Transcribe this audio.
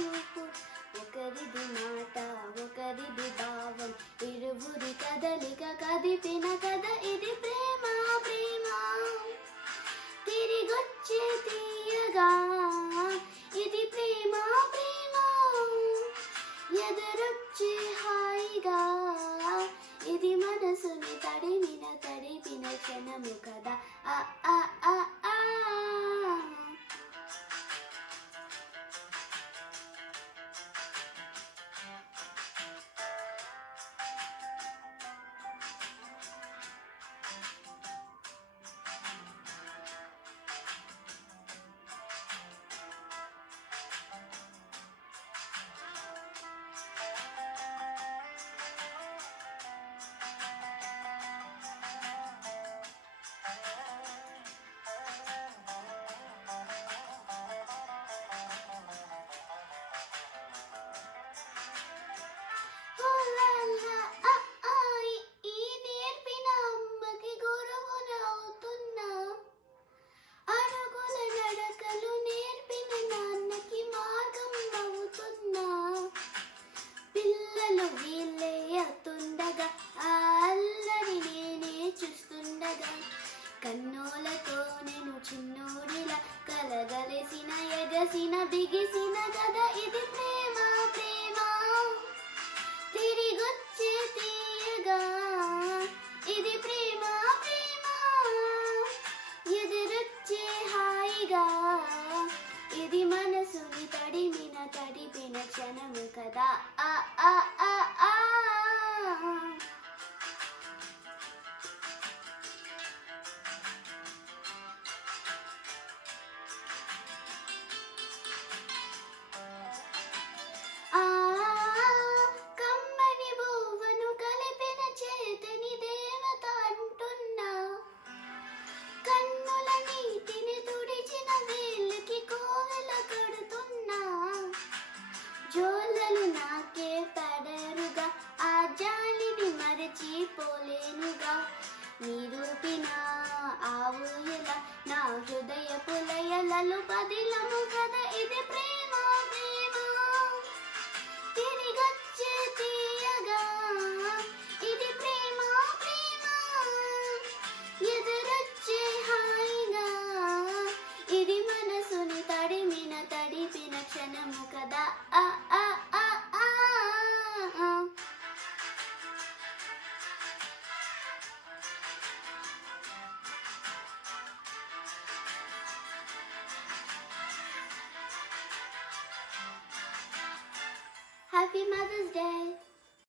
చూపు, ఒకరిది మాట ఒకరిది భావం, ఇరువురి కదలిక కదిపిన కథ ఇది ప్రేమ ప్రేమ. తిరిగొచ్చే తీయగా ఇది ప్రేమ ప్రేమ, ఎదురొచ్చే హాయిగా ఇది మనసుని తడిపిన క్షణము కదా. ఆ ఆ ఆ ఆ కన్నులతో నేను చిన్నోడిలా కలగలేసిన ఎగసిన బిగిసిన కథ ఇది ప్రేమ ప్రేమ. తిరిగొచ్చే తీయగా ఇది ప్రేమ ప్రేమ, ఎదురొచ్చే హాయిగా ఇది మనసుని తడిపిన క్షణము కదా. ఆ ఆ ఆ ఆ జోలలు నాకే పడరుగా, ఆ జాలిని మరచిపోలేనుగా. నిరూపిన ఆవుల నా హృదయ పులయలలో పదిలము కదా ఇది ప్రేమ ప్రేమ. తిరిగొచ్చే తీయగా ఇది ప్రేమ ప్రేమ, ఎదురొచ్చే హాయిగా ఇది మనసుని తడిపిన క్షణము కదా. ఆ ఆ ఆ ఆ Happy Mother's Day.